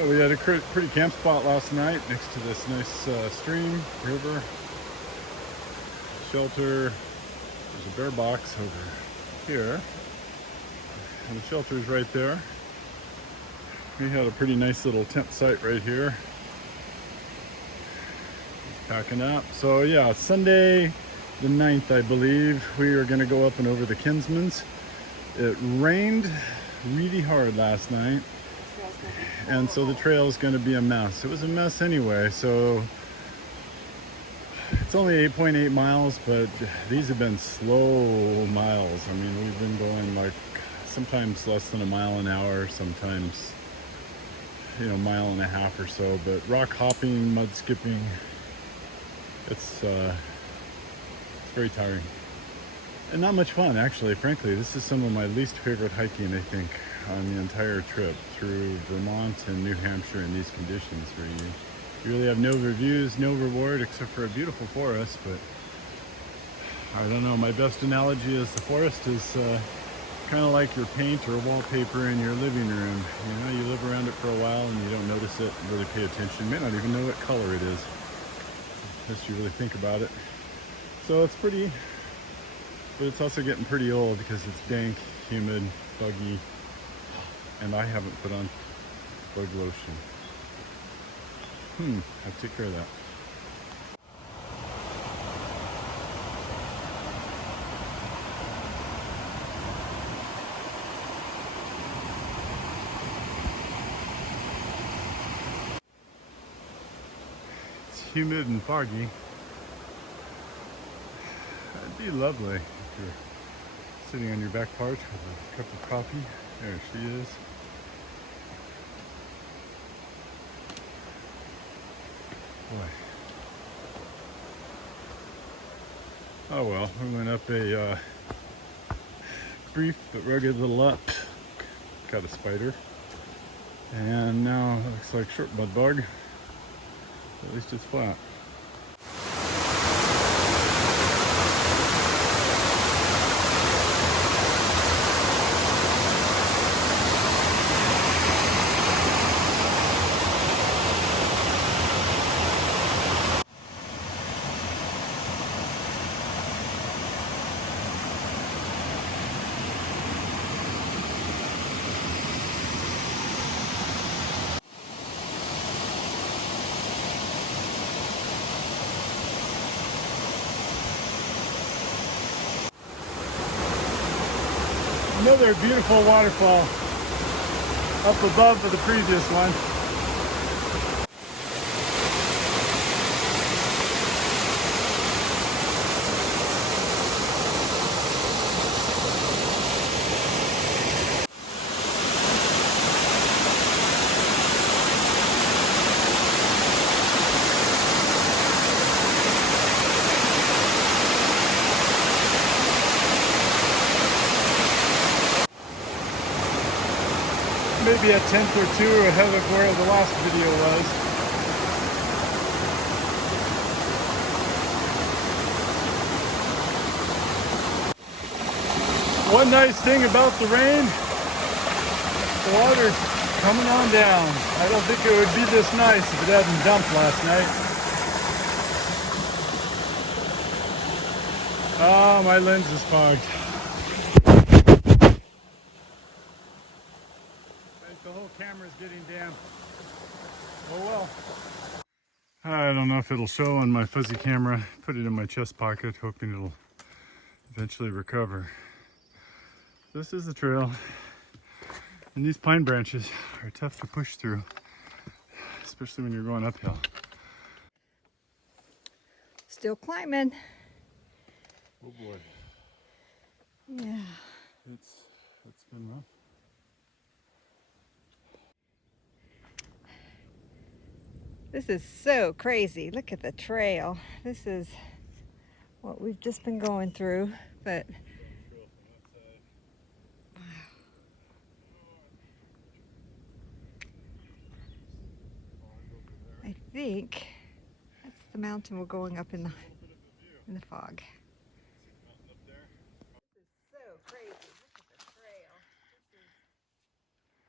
Well, we had a pretty camp spot last night next to this nice stream, river, shelter. There's a bear box over here, and the shelter is right there. We had a pretty nice little tent site right here. Packing up. So yeah, Sunday the 9th, I believe, we are going to go up and over the Kinsmans. It rained really hard last night, and so the trail is going to be a mess. It was a mess anyway, so it's only 8.8 miles, but these have been slow miles. I mean, we've been going like sometimes less than a mile an hour, sometimes, you know, mile and a half or so. But rock hopping, mud skipping, it's very tiring and not much fun, actually. Frankly, this is some of my least favorite hiking, I think, on the entire trip through Vermont and New Hampshire in these conditions, where you really have no reviews, no reward except for a beautiful forest. But I don't know, my best analogy is the forest is kind of like your paint or wallpaper in your living room. You know, you live around it for a while and you don't notice it, really pay attention. You may not even know what color it is unless you really think about it. So it's pretty, but it's also getting pretty old because it's dank, humid, buggy, and I haven't put on bug lotion. I'll take care of that. It's humid and foggy. It'd be lovely if you're sitting on your back porch with a cup of coffee. There she is. Boy. Oh well, we went up a brief but rugged little up. Got a spider. And now it looks like short mud bug. At least it's flat. Another beautiful waterfall up above the previous one. Maybe a tenth or two ahead of where the last video was. One nice thing about the rain, the water's coming on down. I don't think it would be this nice if it hadn't dumped last night. Oh, my lens is fogged. The whole camera's getting damp. Oh well. I don't know if it'll show on my fuzzy camera. Put it in my chest pocket, hoping it'll eventually recover. This is the trail. And these pine branches are tough to push through, especially when you're going uphill. Still climbing. Oh boy. Yeah. It's been rough. This is so crazy. Look at the trail. This is what we've just been going through, but I think that's the mountain we're going up in the fog. This is so crazy. Look at the trail. This is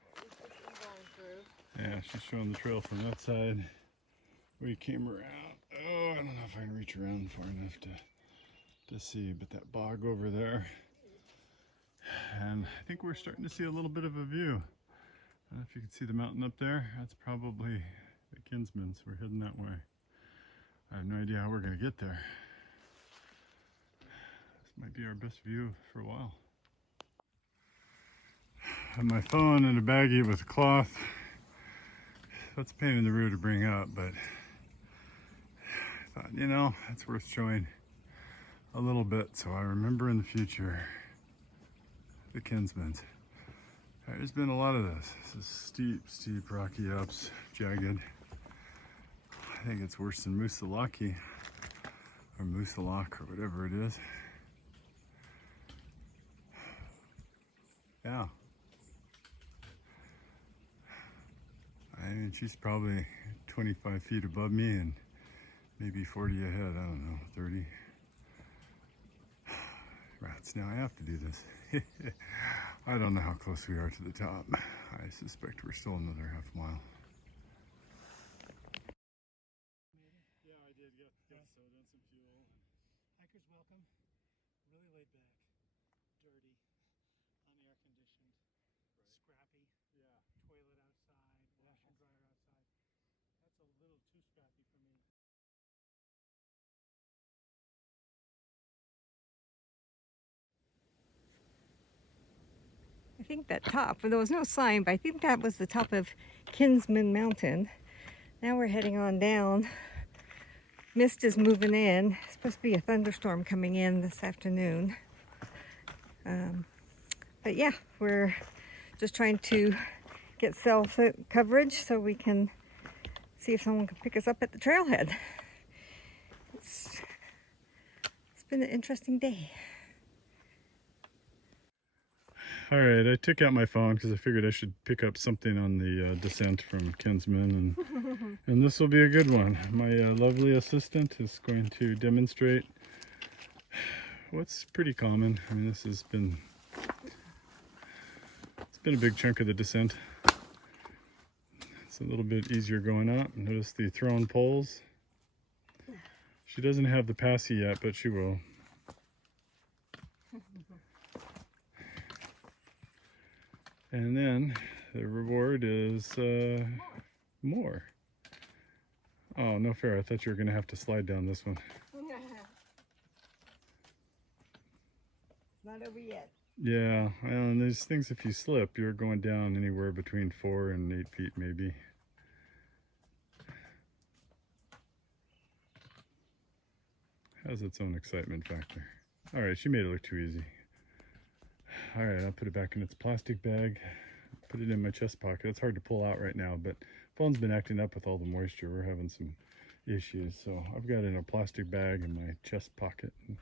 what we've just been going through. Yeah, she's showing the trail from that side. We came around. Oh, I don't know if I can reach around far enough to see, but that bog over there. And I think we're starting to see a little bit of a view. I don't know if you can see the mountain up there. That's probably the Kinsman's. We're heading that way. I have no idea how we're going to get there. This might be our best view for a while. I have my phone and a baggie with a cloth. That's a pain in the rear to bring up, but I thought, you know, that's worth showing a little bit so I remember in the future the Kinsman's. There's been a lot of this. This is steep rocky ups, jagged. I think it's worse than Moosilauke or Moosilauke or whatever it is. Yeah. I mean, she's probably 25 feet above me and maybe 40 ahead, I don't know, 30. Rats, now I have to do this. I don't know how close we are to the top. I suspect we're still another half mile. Yeah, I did get soda and some fuel. Hikers welcome. Really laid back, dirty, unair conditioned, scrappy. Yeah. Toilet outside, wash and dryer outside. That's a little too scrappy for me. I think that top, there was no sign, but I think that was the top of Kinsman Mountain. Now we're heading on down. Mist is moving in. It's supposed to be a thunderstorm coming in this afternoon. But yeah, we're just trying to get cell coverage so we can see if someone can pick us up at the trailhead. It's been an interesting day. All right, I took out my phone because I figured I should pick up something on the descent from Kinsman, and this will be a good one. My lovely assistant is going to demonstrate what's pretty common. I mean, it's been a big chunk of the descent. It's a little bit easier going up. Notice the thrown poles. She doesn't have the passy yet, but she will. And then the reward is more. Oh, no fair. I thought you were going to have to slide down this one. It's not over yet. Yeah, and these things, if you slip, you're going down anywhere between 4 and 8 feet maybe. Has its own excitement factor. All right, she made it look too easy. All right, I'll put it back in its plastic bag. Put it in my chest pocket. It's hard to pull out right now, but phone's been acting up with all the moisture. We're having some issues, so I've got it in a plastic bag in my chest pocket, and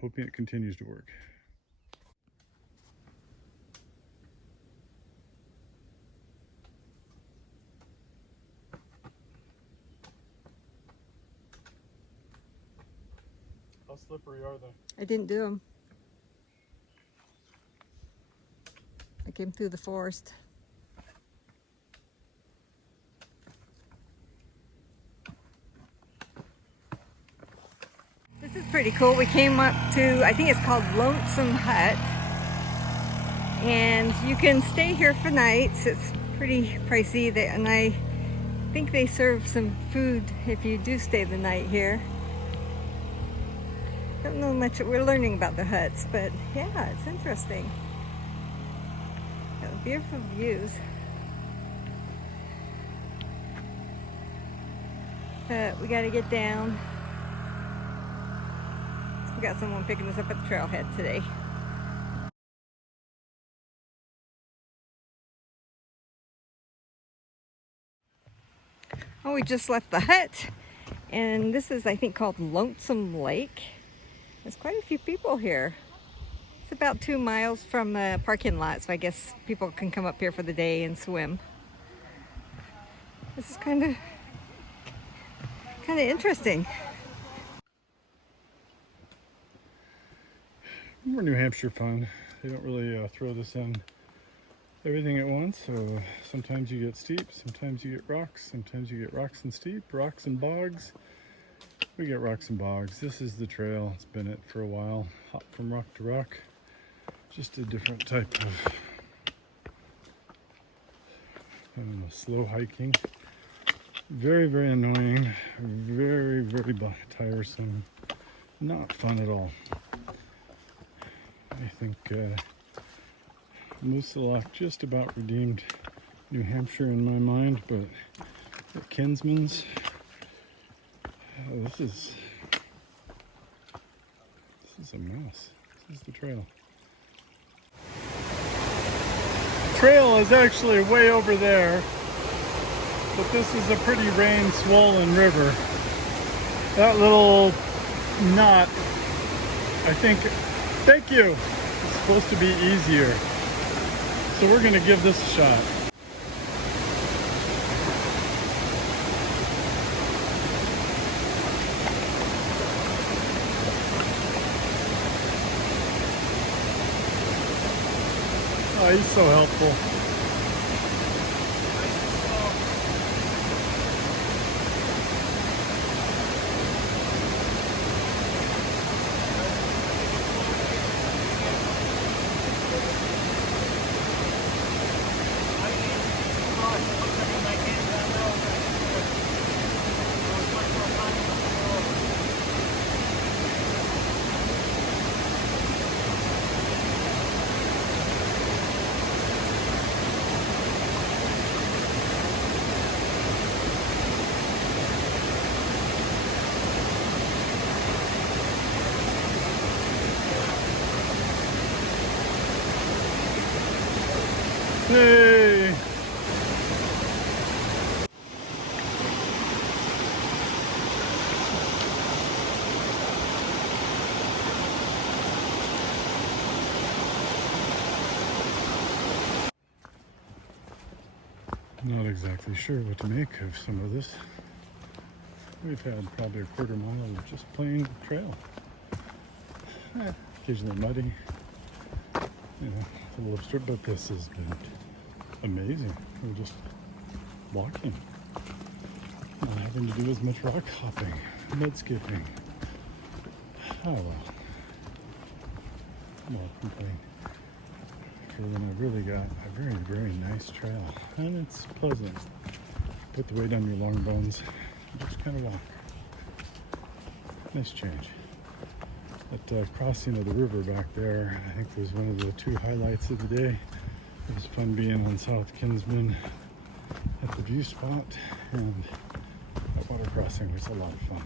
hoping it continues to work. How slippery are they? I didn't do them. I came through the forest. This is pretty cool. We came up to, I think it's called Lonesome Hut. And you can stay here for nights. It's pretty pricey. And I think they serve some food if you do stay the night here. Don't know much. We're learning about the huts, but yeah, it's interesting. Got beautiful views. But we gotta get down. We got someone picking us up at the trailhead today. Oh, we just left the hut, and this is, I think, called Lonesome Lake. There's quite a few people here. It's about 2 miles from the parking lot, so I guess people can come up here for the day and swim. This is kind of interesting. More New Hampshire fun. They don't really throw this in everything at once. So sometimes you get steep, sometimes you get rocks, sometimes you get rocks and steep, rocks and bogs. We get rocks and bogs. This is the trail. It's been it for a while. Hop from rock to rock. Just a different type of slow hiking. Very, very annoying. Very, very tiresome. Not fun at all. I think Moosilauke just about redeemed New Hampshire in my mind, but at Kinsman's, this is a mess. This is the trail. Trail is actually way over there, but this is a pretty rain-swollen river. That little knot, I think, thank you, it's supposed to be easier. So we're gonna give this a shot. Oh, he's so helpful. Hey! Not exactly sure what to make of some of this. We've had probably a quarter mile of just plain trail. Occasionally muddy. You know, a little strip, but this has been amazing. We're just walking, not having to do as much rock hopping, mud skipping. Oh well, I won't complain. For when I've really got a very, very nice trail, and it's pleasant. Put the weight on your long bones, just kind of walk. Nice change. That crossing of the river back there, I think, was one of the two highlights of the day. It was fun being on South Kinsman at the view spot, and that water crossing was a lot of fun.